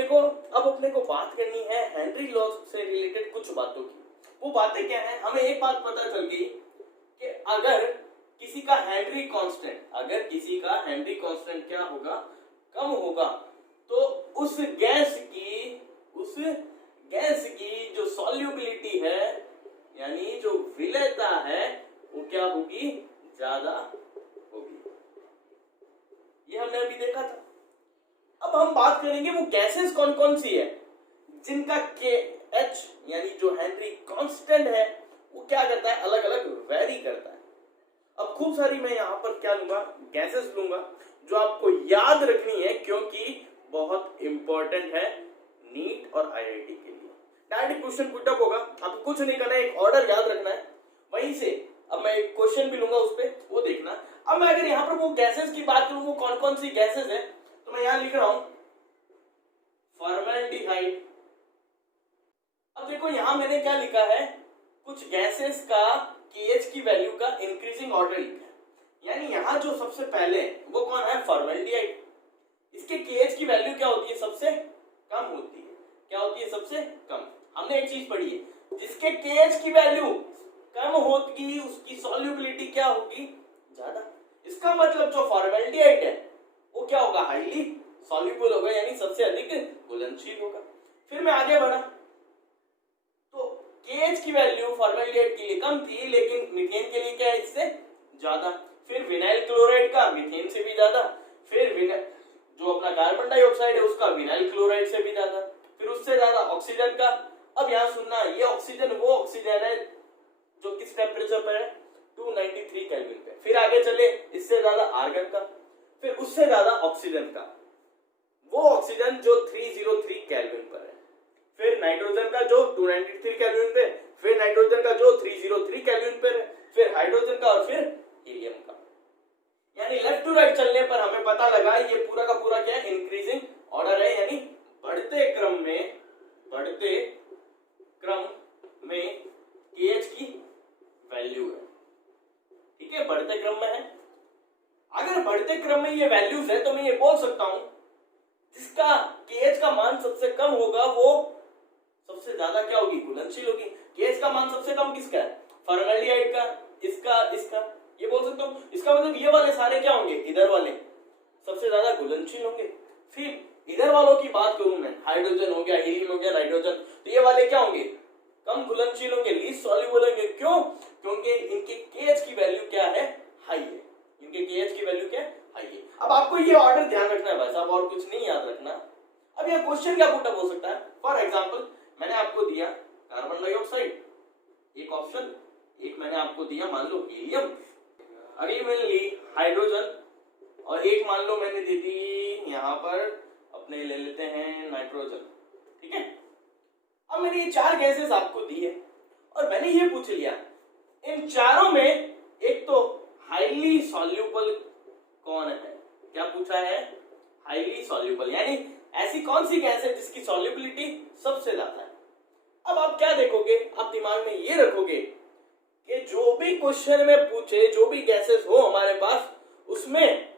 देखो, अब अपने को बात करनी है हेनरी लॉ से रिलेटेड कुछ बातों की। वो बातें क्या है, हमें एक बात पता चल गई कि अगर किसी का हेनरी कांस्टेंट क्या होगा, कम होगा, तो उस गैस की जो सॉल्युबिलिटी है, यानी जो विलेयता है, वो क्या होगी, ज्यादा होगी। ये हमने अभी देखा था। अब हम बात करेंगे वो गैसेस कौन कौन सी है जिनका KH यानी जो हेनरी कांस्टेंट है वो क्या करता है, अलग अलग वेरी करता है। अब खूब सारी मैं यहां पर क्या लूंगा, गैसेस लूंगा जो आपको याद रखनी है, क्योंकि बहुत इंपॉर्टेंट है नीट और IIT के लिए। डायरेक्ट क्वेश्चन पुटअप होगा, आपको कुछ नहीं करना है, एक ऑर्डर याद रखना है, वहीं से अब मैं एक क्वेश्चन भी लूंगा उस पर, वो देखना। अब मैं अगर यहाँ पर वो गैसेस की बात करूं, वो कौन कौन सी गैसेस है, तो मैं यहां लिख रहा हूं फॉर्मल्डिहाइड। अब देखो यहां मैंने क्या लिखा है, कुछ गैसेस का KH की वैल्यू का इंक्रीजिंग ऑर्डर लिखा है, यानी यहां जो सबसे पहले वो कौन है, फॉर्मल्डिहाइड। इसके KH की वैल्यू क्या होती है, सबसे कम होती है। क्या होती है, सबसे कम। हमने एक चीज पढ़ी है, जिसके KH की वैल्यू कम होगी उसकी सॉल्युबिलिटी क्या होगी, ज्यादा। इसका मतलब जो फॉर्मल्डिहाइड है वो क्या होगा, हाईली सॉल्युबल होगा, यानी सबसे अधिक घुलनशील होगा। फिर मैं आगे बढ़ा तो KH की वैल्यू फॉर्मल्डिहाइड के लिए कम थी, लेकिन मीथेन के लिए क्या है, इससे ज्यादा। फिर विनाइल क्लोराइड का मीथेन से भी ज्यादा। फिर जो अपना कार्बन डाइऑक्साइड है उसका विनाइल क्लोराइड से भी ज्यादा। फिर उससे ज्यादा ऑक्सीजन का। अब यहां सुनना, ये ऑक्सीजन वो ऑक्सीजन है जो किस टेम्परेचर पर है, 293 केल्विन पे। फिर आगे चले, इससे ज्यादा आर्गन का। फिर उससे ज्यादा ऑक्सीजन का, वो ऑक्सीजन जो 303 केल्विन पर है। फिर नाइट्रोजन का जो 293 केल्विन पे, फिर नाइट्रोजन का जो 303 केल्विन पर है, फिर हाइड्रोजन का, और फिर हीलियम का। यानी लेफ्ट टू राइट चलने पर हमें पता लगा ये पूरा का पूरा क्या है, इंक्रीजिंग ऑर्डर है, यानी बढ़ते क्रम में KH की वैल्यू है। ठीक है, बढ़ते क्रम में है। अगर बढ़ते क्रम में ये वैल्यूज है तो मैं ये बोल सकता हूं जिसका KH का मान सबसे कम होगा वो सबसे ज्यादा क्या होगी, घुलनशील होगी। KH का मान सबसे कम किसका है, फॉर्मल्डिहाइड का, इसका ये बोल सकता हूं। इसका मतलब ये वाले सारे क्या होंगे, इधर वाले सबसे ज्यादा घुलनशील होंगे। फिर इधर वालों की बात करूं मैं, हाइड्रोजन हो गया, हीलियम हो गया, नाइट्रोजन, तो ये वाले क्या होंगे, कम घुलनशील होंगे, लीस्ट सॉल्युबल होंगे। क्यों, क्योंकि इनके KH की वैल्यू क्या है, हाई है। इनके KH की वैल्यू क्या है, हाई है। अब आपको ये ऑर्डर ध्यान रखना है भाई साहब, और कुछ नहीं याद रखना। अब ये क्वेश्चन क्या पुटअप हो सकता है, फॉर एग्जांपल मैंने आपको दिया कार्बन डाइऑक्साइड एक ऑप्शन, एक मैंने आपको दिया मान लो हीलियम, अगली मैंने ली हाइड्रोजन, और एक मान लो मैंने दे दी यहां पर अपने ले लेते हैं नाइट्रोजन। ठीक है, अब मैंने ये चार गैसेस आपको दी है और मैंने ये पूछ लिया इन चारों में एक तो हाईली सॉल्युबल कौन है। क्या पूछा है, हाईली सॉल्युबल, यानी ऐसी कौन सी गैस है जिसकी सॉल्युबिलिटी सबसे ज्यादा है। अब आप क्या देखोगे, आप दिमाग में ये रखोगे कि जो भी क्वेश्चन में पूछे, जो भी गैसेस हो हमारे पास, उसमें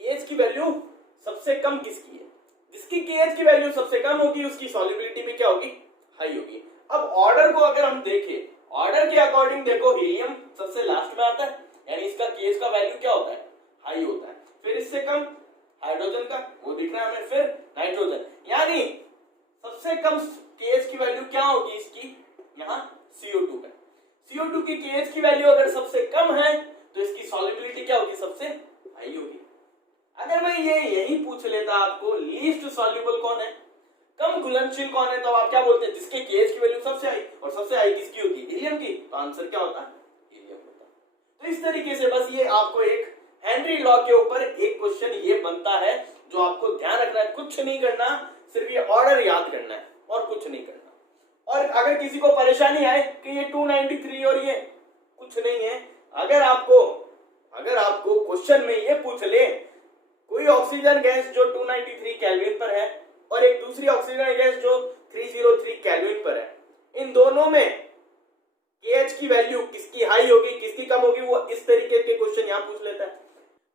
KH की वैल्यू सबसे कम किसकी है, जिसकी KH की वैल्यू सबसे कम होगी उसकी सॉल्युबिलिटी भी क्या होगी, हाई होगी। अब ऑर्डर को अगर हम देखें, ऑर्डर के अकॉर्डिंग देखो हीलियम सबसे लास्ट में आता है, यानी इसका KH का वैल्यू क्या होता है, हाई होता है। फिर इससे कम हाइड्रोजन का, वो दिख रहा है हमें, फिर नाइट्रोजन, यानी सबसे कम KH की वैल्यू क्या होगी इसकी, यहाँ CO2 का। CO2 की KH की वैल्यू अगर सबसे कम है तो इसकी सॉल्युबिलिटी क्या होगी, सबसे हाई होगी। अगर मैं ये यही पूछ लेता आपको लीस्ट सॉल्युबल कौन है, कम घुलनशील कौन है, तो आप क्या बोलते हैं, जिसके KH की वैल्यू सबसे हाई, और सबसे हाई किसकी होती है, हीलियम की, तो आंसर क्या होता है, हीलियम होता है। तो इस तरीके से बस ये आपको एक हेनरी लॉ के ऊपर एक क्वेश्चन ये बनता है जो आपको ध्यान रखना है, कुछ नहीं करना, सिर्फ ये ऑर्डर याद करना है और कुछ नहीं करना। और अगर किसी को परेशानी आए कि ये 293 और ये कुछ नहीं है, अगर आपको क्वेश्चन में ये पूछ ले कोई ऑक्सीजन गैस जो 293 केल्विन पर है और एक दूसरी ऑक्सीजन गैस जो 303 केल्विन पर है, इन दोनों में KH की वैल्यू किसकी हाई होगी किसकी कम होगी, वो इस तरीके के क्वेश्चन यहां पूछ लेता है।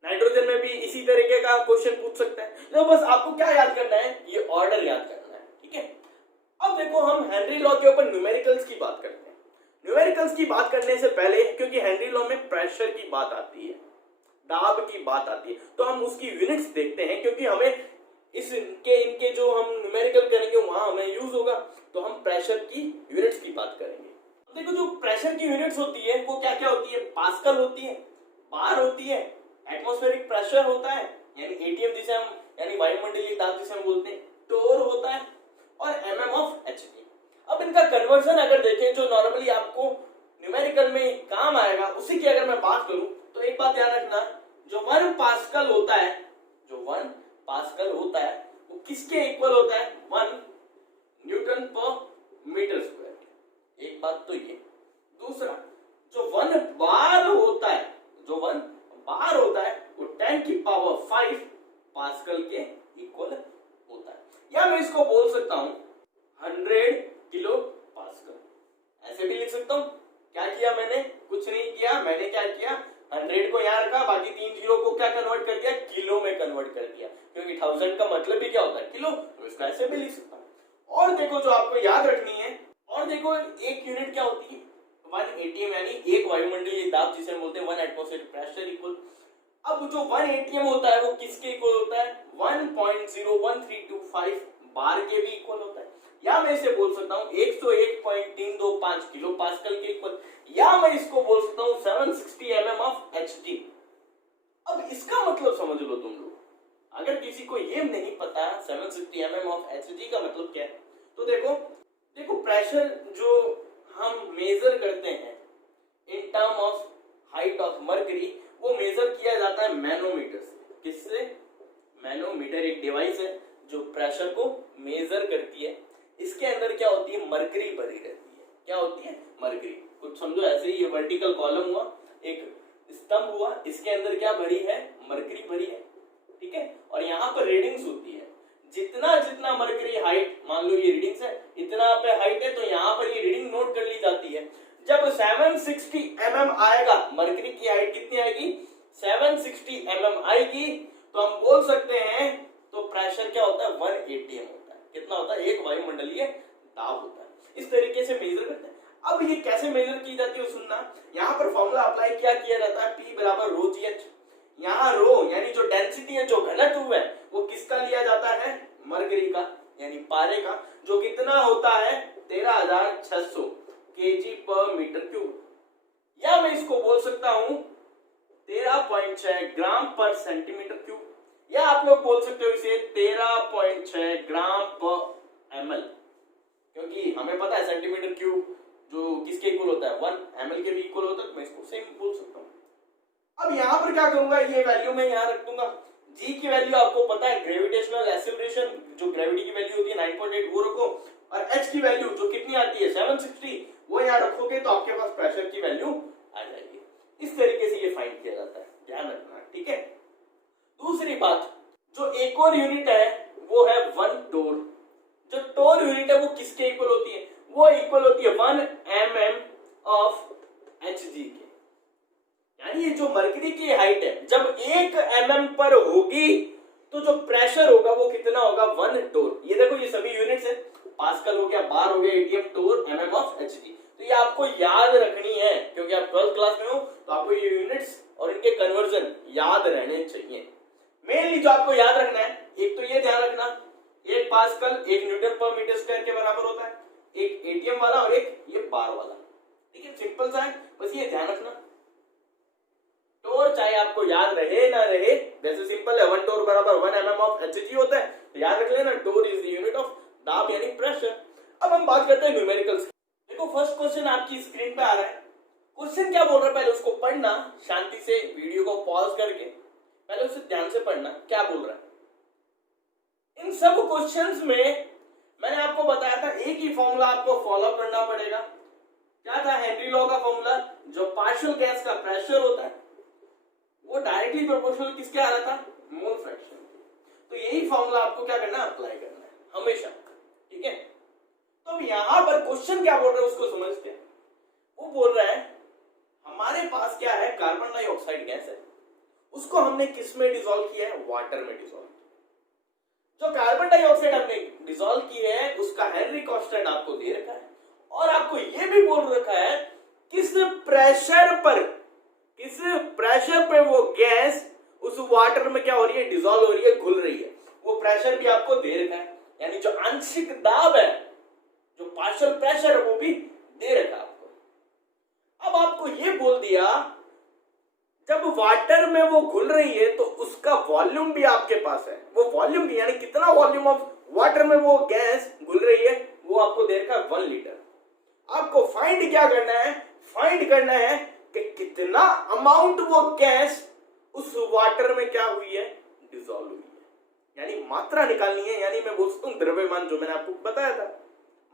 नाइट्रोजन में भी इसी तरीके का क्वेश्चन पूछ सकता है। तो बस आपको क्या याद करना है, ये ऑर्डर याद करना है। हेनरी लॉ के ऊपर न्यूमेरिकल्स की बात करते हैं। न्यूमेरिकल्स की बात करने से पहले, क्योंकि हेनरी लॉ में प्रेशर की बात आती है, दाब की बात आती है, तो हम उसकी यूनिट्स देखते हैं, क्योंकि हमें इनके जो हम न्यूमेरिकल करेंगे वहां हमें यूज होगा, तो हम प्रेशर की यूनिट्स की बात करेंगे। तो देखो जो प्रेशर की यूनिट्स होती है वो क्या क्या होती है, पास्कल होती है, बार होती है, एटमॉस्फेरिक प्रेशर होता है यानी एटीएम जिसे हम, यानी वायुमंडलीय दाब जिसे हम बोलते हैं, टोर होता है, और एमएम ऑफ एचजी। अब इनका कन्वर्जन अगर देखें जो नॉर्मली आपको न्यूमेरिकल में काम आएगा, उसी की अगर मैं बात करूं तो एक बात ध्यान रखना, जो 1 पास्कल होता है, जो 1 पास्कल होता है वो किसके इक्वल होता है, 1 न्यूटन पर मीटर स्क्वायर। एक बात तो ये। दूसरा, जो 1 बार होता है, जो 1 बार होता है वो 10 की पावर 5 पास्कल के इक्वल होता है, या मैं इसको बोल सकता हूं 100 किलो पास्कल। ऐसे भी लिख सकता हूं। क्या किया मैंने, कुछ नहीं किया, मैंने क्या किया, 100 को यहां रखा, बाकी 3 जीरो को क्या कन्वर्ट कर दिया, किलो में कन्वर्ट कर दिया, क्योंकि 1000 का मतलब भी क्या होता है, किलो, तो इसका ऐसे भी लिख सकता हूं। और देखो जो आपको याद रखनी है, और देखो एक यूनिट क्या होती है, 1 एटीएम, यानी एक वायुमंडलीय दाब जिसे हम बोलते हैं 1 एटमॉस्फेरिक प्रेशर इक्वल। अब जो 1 एटीएम होता है वो किसके इक्वल होता है, 1.01325 बार के भी इक्वल होता है, या मैं इसे बोल सकता हूं 101.325 किलो पास्कल के इक्वल, या मैं इसको बोल सकता हूं 760 mm ऑफ एचजी। अब इसका मतलब समझ लो तुम लोग, अगर किसी को ये नहीं पता 760 mm ऑफ एचजी का मतलब क्या है, तो देखो प्रेशर जो हम मेजर करते हैं in term of height of mercury, वो मेजर किया जाता है मैनोमीटर से। किससे, मैनोमीटर एक डिवाइस है जो प्रेशर को मेजर करती है। इसके अंदर क्या होती है, मर्करी भरी रहती है। क्या होती है, मर्करी। कुछ समझो ऐसे ही, ये वर्टिकल कॉलम हुआ, एक स्तंभ हुआ, इसके अंदर क्या भरी है, मर्करी भरी है, ठीक है। और यहाँ पर रीडिंग्स होती है, जितना जितना मर्करी हाइट, मान लो ये रीडिंग्स है, इतना पे हाइट है, तो यहाँ पर ये रीडिंग नोट कर ली जाती है। जब 760 mm आएगा, मर्करी की हाइट कितनी आएगी, 760 mm आएगी, तो हम बोल सकते हैं तो प्रेशर क्या होता है, 1 atm होता है। कितना होता है, एक वायुमंडलीय दाब होता है। इस तरीके से मेजर करते हैं। अब ये कैसे मेजर की जाती है सुनना, यहाँ पर फॉर्मूला अप्लाई क्या किया जाता है, P बराबर रो जी एच। यहाँ रो यानी जो डेंसिटी है, जो घनत्व है, वो किसका लिया जाता है, मर्करी का, यानी पारे का, जो कितना होता है 13,600 केजी पर मीटर क्यूब, या मैं इसको बोल सकता हूं 13.6 ग्राम पर सेंटीमीटर क्यूब, या आप लोग बोल सकते हो इसे 13.6 ग्राम पर एमएल, क्योंकि हमें पता है सेंटीमीटर क्यूब जो किसके इक्वल होता है, 1 एमएल के भी इक्वल होता है, तो मैं इसको सेम बोल सकता हूं। अब यहां पर क्या करूंगा, ये वैल्यू मैं यहां रख दूंगा। जी की वैल्यू आपको पता है, ग्रेविटेशनल एक्सेलरेशन, जो ग्रेविटी की वैल्यू होती है 9.8 वो रखो, और एच की वैल्यू जो कितनी आती है 760, वो यहां रखोगे तो आपके पास प्रेशर की वैल्यू आ जाएगी। इस तरीके से ये फाइंड किया जाता है, ध्यान रखना, ठीक है। दूसरी बात, जो एक और यूनिट है वो है 1 टोर। जो टोर यूनिट है वो किसके इक्वल होती है, वो इक्वल होती है 1 mm ऑफ एचजी के। यानी ये जो मर्करी की हाइट है, जब 1 mm पर होगी तो जो प्रेशर होगा वो कितना होगा, 1 टोर। ये देखो ये सभी यूनिट्स है, पास्कल हो गया, बार हो गया, ATM, torr, mm of Hg. तो ये आपको याद रखनी है, क्योंकि आप 12th क्लास में हो, तो आपको ये यूनिट्स और इनके कन्वर्जन याद रहने चाहिए। मेनली जो आपको याद रखना है, एक तो ये ध्यान रखना, 1 पास्कल 1 न्यूटन पर मीटर स्क्वायर के बराबर होता है, एक एटीएम वाला और एक ये बार वाला, ठीक है। सिंपल सा है, बस ये ध्यान रखना। टोर चाहे आपको याद रहे ना रहे, वैसे सिंपल है, 1 टोर बराबर 1 mm ऑफ एचजी होता है, तो याद रख लेना, टोर इज द यूनिट ऑफ दाब यानी प्रेशर। अब हम बात करते हैं न्यूमेरिकल्स। देखो फर्स्ट क्वेश्चन आपकी स्क्रीन पे आ रहा है। क्वेश्चन क्या बोल रहा है, पहले उसको पढ़ना शांति से, वीडियो को पॉज करके पहले उसे ध्यान से पढ़ना क्या बोल रहा है। इन सब क्वेश्चंस में मैंने आपको बताया था एक ही फॉर्मूला आपको फॉलो करना पड़ेगा। क्या था, हेनरी लॉ का फॉर्मूला, जो पार्शियल गैस का प्रेशर होता है वो डायरेक्टली प्रोपोर्शनल किसके आ रहा था, मोल फ्रैक्शन। तो यही फॉर्मूला आपको क्या करना है, अप्लाई करना है हमेशा, ठीक है। तो अब यहां पर क्वेश्चन क्या बोल रहा है उसको समझते हैं। वो बोल रहा है हमारे पास क्या है, कार्बन डाइऑक्साइड गैस है, उसको हमने किस में डिसॉल्व किया है, वाटर में डिसॉल्व। जो कार्बन डाइऑक्साइड हमने डिसॉल्व की है उसका हेनरी कांस्टेंट आपको दे रखा आपको दे रखा है, यानी जो आंशिक दाब है, जो पार्शियल प्रेशर है, वो भी दे रखा है आपको। अब आपको ये बोल दिया जब वाटर में वो घुल रही है तो उसका वॉल्यूम भी आपके पास है, वो वॉल्यूम भी, यानी कितना वॉल्यूम ऑफ वाटर में वो गैस घुल रही है, वो आपको दे रखा है 1 लीटर। आपको फाइंड क्या करना है, फाइंड करना है कि कितना अमाउंट वो गैस उस वाटर में क्या हुई है, डिसॉल्व हुई है, यानी मात्रा निकालनी है। यानी मैं बोल सकता हूं द्रव्यमान, जो मैंने आपको बताया था,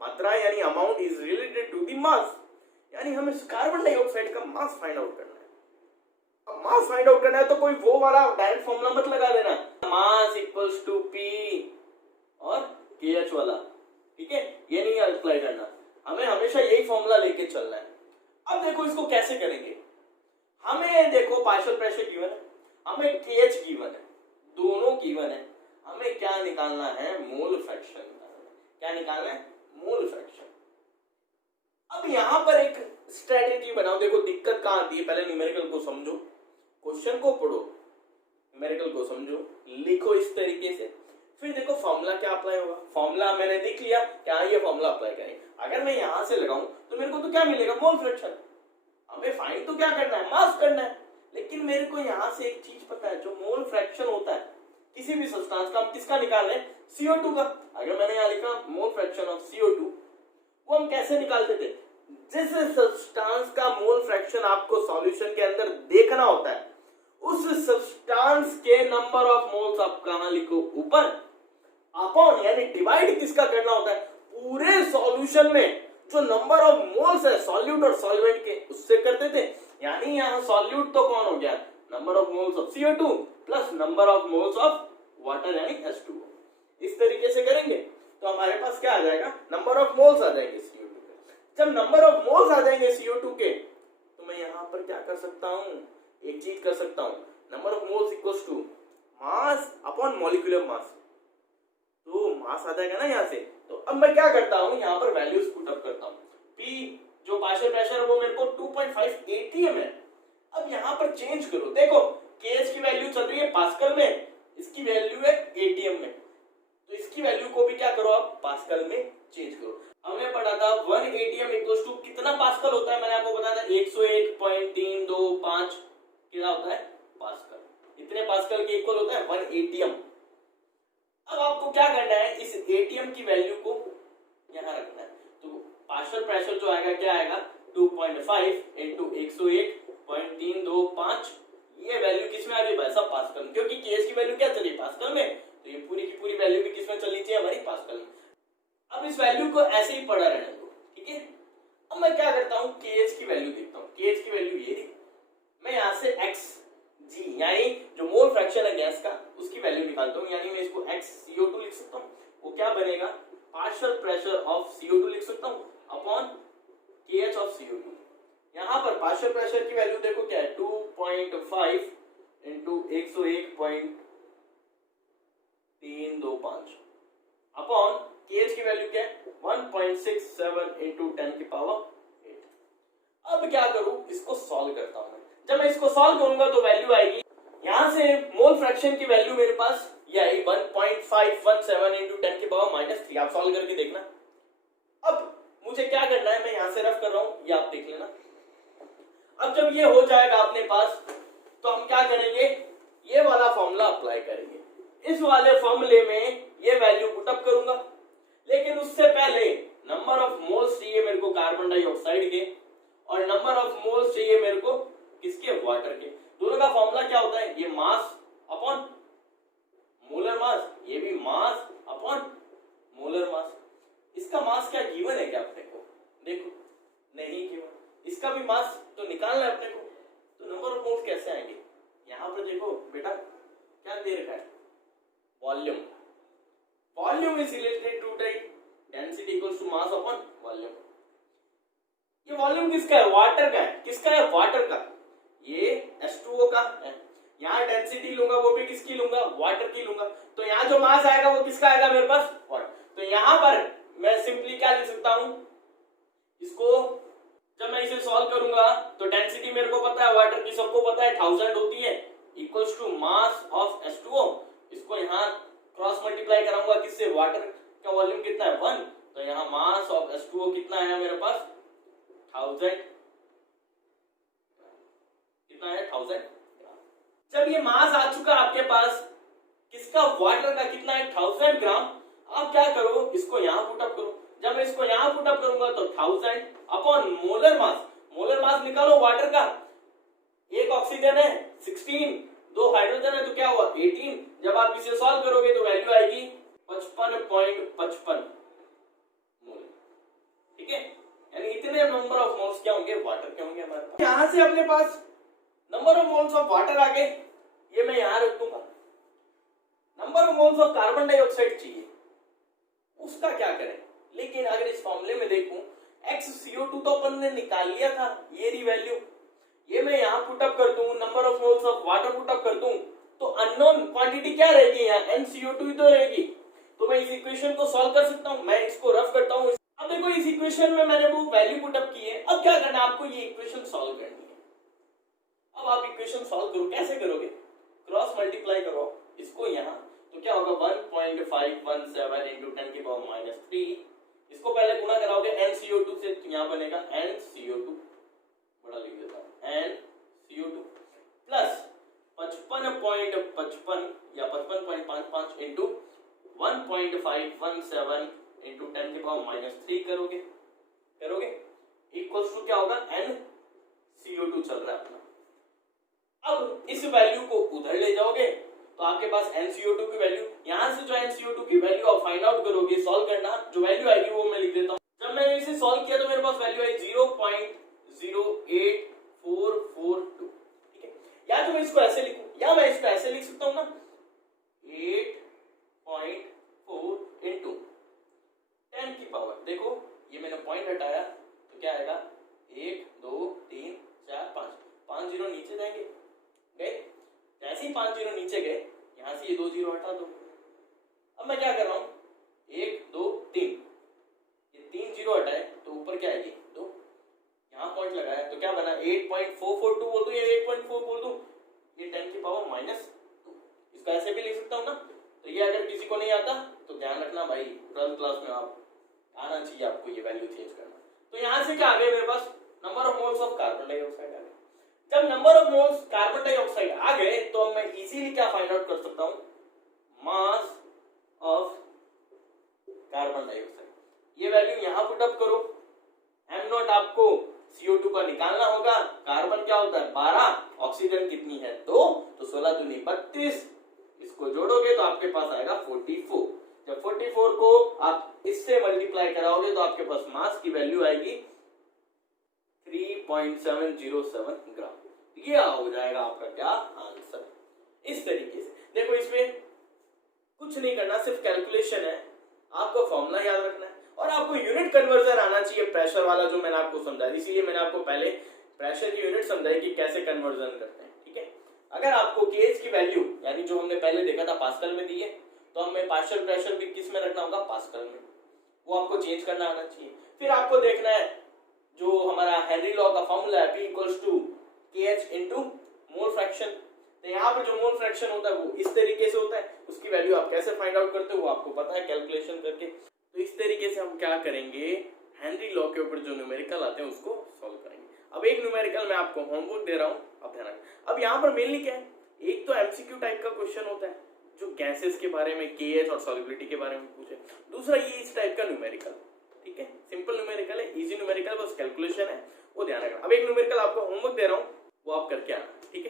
मात्रा यानी amount is related to the mass, यानी हमें कार्बन डाइऑक्साइड का मास फाइंड आउट करना है। अब मास फाइंड आउट करना है तो कोई वो वाला डायरेक्ट फॉर्मूला मत लगा देना, मास इक्वल्स टू पी और KH वाला, ठीक है, ये नहीं अप्लाई करना, हमें हमेशा यही फॉर्मूला लेके चलना है। अब देखो इसको कैसे करेंगे, हमें देखो पार्शियल प्रेशर गिवन है, हमें KH गिवन है, दोनों गिवन है, हमें क्या निकालना है, मोल फ्रैक्शन। क्या निकालना है, मोल फ्रैक्शन। अब यहां पर एक स्ट्रेटेजी बनाओ, देखो दिक्कत कहां आती है, पहले न्यूमेरिकल को समझो, क्वेश्चन को पढ़ो, न्यूमेरिकल को समझो, लिखो इस तरीके से, फिर देखो फॉर्मूला क्या अप्लाई होगा। फॉर्मूला मैंने देख लिया, क्या ये फॉर्मूला अप्लाई करें, अगर मैं यहां से लगाऊं तो मेरे को तो क्या मिलेगा, मोल फ्रैक्शन। हमें फाइंड तो क्या करना है, मास करना है, लेकिन मेरे को यहां से एक चीज पता है, जो मोल फ्रैक्शन होता है किसी भी सब्सटेंस का, हम किसका निकाल रहे हैं, CO2 का। अगर मैंने यहां लिखा मोल फ्रैक्शन ऑफ CO2, वो हम कैसे निकालते थे, जिस सब्सटेंस का मोल फ्रैक्शन आपको सॉल्यूशन के अंदर देखना होता है, उस सब्सटेंस के नंबर ऑफ मोल्स आप कहां लिखो, ऊपर, अपॉन, यानी डिवाइड किसका करना होता है, पूरे सॉल्यूशन में जो नंबर ऑफ मोल्स है सॉल्यूट और सॉल्वेंट के, उससे करते थे। यानी यहां सॉल्यूट तो कौन हो गया, number of moles of CO2 plus number of moles of water यानी H2O। इस तरीके से करेंगे तो हमारे पास क्या आ जाएगा, नंबर ऑफ मोल्स आ जाएंगे CO2 के। जब नंबर ऑफ मोल्स आ जाएंगे CO2 के, तो मैं यहां पर क्या कर सकता हूं, एक चीज कर सकता हूं, number of moles equals to mass upon molecular mass, तो मास आ जाएगा ना यहां से। तो अब मैं क्या करता हूं, यहां पर वैल्यूज पुट अप करता हूं। P जो पार्शियल प्रेशर है वो मेरे को 2.5 ATM है। अब यहां पर चेंज करो, देखो KH की वैल्यू चल रही है पास्कल में, इसकी वैल्यू है ATM में, तो इसकी वैल्यू को भी क्या करो आप, पास्कल में चेंज करो। हमने पढ़ा था 1 ATM इक्वल्स टू कितना पास्कल होता है, मैंने आपको बताया था 101.325 क्या होता है, पास्कल। इतने पास्कल के इक्वल होता है 1 ATM। अब आपको क्या करना है, इस ATM की वैल्यू को यहां रखना है, तो पार्शियल प्रेशर जो आएगा क्या आएगा, 2.5 इंटू 101.325, ये वैल्यू किसमें आ रही है भाई साहब, पास्कल में, क्योंकि केएस की वैल्यू क्या चली पास्कल में, तो ये पूरी की पूरी वैल्यू भी किसमें चलनी चाहिए, हमारी पास्कल में। अब इस वैल्यू को ऐसे ही पड़ा रहने दो, ठीक है। अब मैं क्या करता हूं, केएच की वैल्यू देखता हूं, केएच की वैल्यू ये, मैं यहां से xg यानी जो मोल फ्रैक्शन है गैस का, उसकी वैल्यू निकालता हूं, यानी मैं इसको x CO2 लिख सकता हूं, वो क्या बनेगा, पार्शियल प्रेशर ऑफ CO2 लिख सकता हूं अपॉन KH ऑफ CO2। यहां पर पार्शियल प्रेशर की वैल्यू देखो क्या है, 2.5 इंटू 101.325 अपॉन KH की वैल्यू क्या है, 1.67 इंटू 10 की पावर 8। अब क्या करूं, इसको सॉल्व करता हूं मैं। जब मैं इसको सॉल्व करूंगा तो वैल्यू आएगी, यहां से मोल फ्रैक्शन की वैल्यू मेरे पास ये आई 1.517 इंटू 10 की पावर -3। आप सॉल्व करके देखना। अब मुझे क्या करना है, मैं यहां से रफ कर रहा हूं, ये आप देख लेना। अब जब ये हो जाएगा अपने पास, तो हम क्या करेंगे, ये वाला फॉर्मूला अप्लाई करेंगे। इस वाले फॉर्मूले में ये वैल्यू पुटअप करूंगा, लेकिन उससे पहले नंबर ऑफ मोल्स चाहिए मेरे को कार्बन डाइऑक्साइड के, और नंबर ऑफ मोल्स चाहिए मेरे को किसके, वाटर के। दोनों का फॉर्मूला क्या होता है, ये मास अपॉन मोलर मास, ये भी मास अपॉन मोलर मास। इसका मास क्या गिवन है क्या अपने को, देखो नहीं गिवन, इसका भी मास तो निकालना है अपने को। तो नंबर ऑफ मोल्स कैसे आएंगे, यहां पर देखो बेटा क्या दे रखा है, volume. Volume is related to density equals to mass upon volume. ये वॉल्यूम किसका है, वाटर का है। किसका है, वाटर का। ये H2O का है। यहाँ डेंसिटी लूंगा, वो भी किसकी लूंगा, वाटर की लूंगा। तो यहाँ जो मास आएगा वो किसका आएगा मेरे पास, वाटर। तो यहाँ पर मैं सिंपली क्या लिख सकता हूं, इसको जब मैं इसे सॉल्व करूंगा तो डेंसिटी मेरे को पता है, वाटर की सबको पता है 1000 होती है, equals to mass of H2O। इसको यहाँ क्रॉस मल्टीप्लाई कराऊंगा किससे, वाटर का वॉल्यूम कितना है 1, तो यहाँ मास ऑफ H2O कितना आया मेरे पास 1000, कितना है 1000। जब ये मास आ चुका आपके पास किसका, वाटर का, कितना है 1000 ग्राम, आप क्या करो इसको यहाँ पुटअप करो। जब मैं इसको यहाँ पुटअप करूंगा तो 1000 अपॉन मोलर मास निकालो वाटर का, एक ऑक्सीजन है 16, 2 हाइड्रोजन है तो क्या हुआ 18। जब आप इसे सॉल्व करोगे तो वैल्यू आएगी 55.55 मोल, ठीक है। यानी इतने नंबर ऑफ मोल्स क्या होंगे, वाटर के होंगे हमारे पास। यहां से अपने पास number of moles of water आ गए, ये मैं यहां रख दूंगा। Number of moles of carbon dioxide चाहिए, उसका क्या करें। लेकिन अगर इस फॉर्मूले में देखूं XCO2 तो अपन ने निकाल लिया था, ये रही वैल्यू, ये मैं यहां पुटअप कर दूं, number of moles of water put up कर दूं, तो अननोन क्वांटिटी क्या रहेगी यहाँ, NCO2 ही तो रहेगी। तो मैं इस इक्वेशन को सॉल्व कर सकता हूं, मैं इसको रफ करता हूं। अब देखो इस इक्वेशन में मैंने वो वैल्यू पुटअप की है, अब क्या करना है आपको, ये इक्वेशन सॉल्व करनी है। अब आप इक्वेशन सॉल्व करो, कैसे करोगे, क्रॉस मल्टीप्लाई करो इसको यहाँ, तो क्या होगा 1.517 इंटू 10 की पावर -3, इसको पहले गुणा कराओगे NCO2 से, तो यहाँ बनेगा NCO2, बड़ा लिख देता हूँ NCO2 प्लस 55.55 या 55.55 इंटू 1.517 इंटू 10 की पावर -3 करोगे इक्वल्स टू क्या होगा NCO2 चल रहा है अपना। अब इस वैल्यू को उधर ले जाओगे तो आपके पास NCO2 की वैल्यू, यहां से जो NCO2 की वैल्यू आप फाइंड आउट करोगे, सॉल्व करना, जो वैल्यू आएगी वो मैं लिख देता हूं। जब मैंने इसे सॉल्व किया तो मेरे पास वैल्यू आई 0.08442, ठीक है। या तो मैं इसको ऐसे लिखूं या मैं इसको ऐसे लिख सकता हूं ना, 8.4 इंटू 10 की पावर, देखो ये मैंने पॉइंट हटाया तो क्या आएगा 1 2 3 4 5 जीरो नीचे जाएंगे, गए, जैसे ही 5 जीरो नीचे गए यहां से ये 2 जीरो हटा दो। अब मैं क्या कर रहा हूं 1 2 3, ये 3 जीरो हटाए तो ऊपर क्या आएगी 2, यहाँ पॉइंट लगाया तो क्या बना 8.442 बोल दूं या 8.4 बोल दूं, ये 10 की पावर -2, इसको ऐसे भी लिख सकता हूं ना। तो ये अगर किसी को नहीं आता तो ध्यान रखना भाई, 12th क्लास में आप आना चाहिए आपको ये वैल्यू चेंज करना। तो यहां से क्या आ गए मेरे पास, number of moles of carbon dioxide आ गए। जब number of moles carbon dioxide आ गए तो मैं इजीली क्या फाइंड आउट कर सकता हूं, मास ऑफ कार्बन डाइऑक्साइड। ये वैल्यू यहां पुटअप करो, m0 आपको CO2 का निकालना होगा, कार्बन क्या होता है 12, ऑक्सीजन कितनी है 2, तो 16 दूनी 32, इसको जोड़ोगे तो आपके पास आएगा 44। जब 44 को आप इससे मल्टीप्लाई कराओगे तो आपके पास मास की वैल्यू आएगी 3.707 ग्राम। ये हो जाएगा आपका क्या आंसर। इस तरीके से देखो, इसमें कुछ नहीं करना, सिर्फ कैलकुलेशन है, आपको फॉर्मूला याद रखना है और आपको यूनिट कन्वर्जन आना चाहिए प्रेशर वाला, जो मैंने आपको समझाया। इसीलिए मैंने आपको पहले प्रेशर की यूनिट समझाई कि कैसे कन्वर्जन करते हैं, ठीक है। अगर आपको केएच की वैल्यू यानी जो हमने पहले देखा था पास्कल में दी है, तो हमें पार्शियल प्रेशर भी किस में रखना होगा, पास्कल में, वो आपको चेंज करना आना चाहिए। फिर आपको देखना है जो हमारा हेनरी लॉ का फॉर्मूला है P = KH into mole fraction, तो यहाँ पर जो मोल फ्रैक्शन होता है वो इस तरीके से होता है, उसकी वैल्यू आप कैसे फाइंड आउट करते हो वो आपको पता है कैलकुलेशन करके। तो इस तरीके से हम क्या करेंगे, हेनरी लॉ के ऊपर जो न्यूमेरिकल आते हैं उसको सॉल्व करेंगे। अब एक न्यूमेरिकल मैं आपको होमवर्क दे रहा हूँ, अब ध्यान रखें। अब यहाँ पर मेनली क्या है, एक तो एमसीक्यू टाइप का क्वेश्चन होता है जो गैसेस के बारे में, केएच और सॉल्युबिलिटी के बारे में पूछे, दूसरा ये इस टाइप का न्यूमेरिकल, ठीक है, सिंपल न्यूमेरिकल है, इजी न्यूमेरिकल, बस कैलकुलेशन है, वो ध्यान रखना। अब एक न्यूमेरिकल आपको होमवर्क दे रहा हूँ, वो आप करके आना, ठीक है।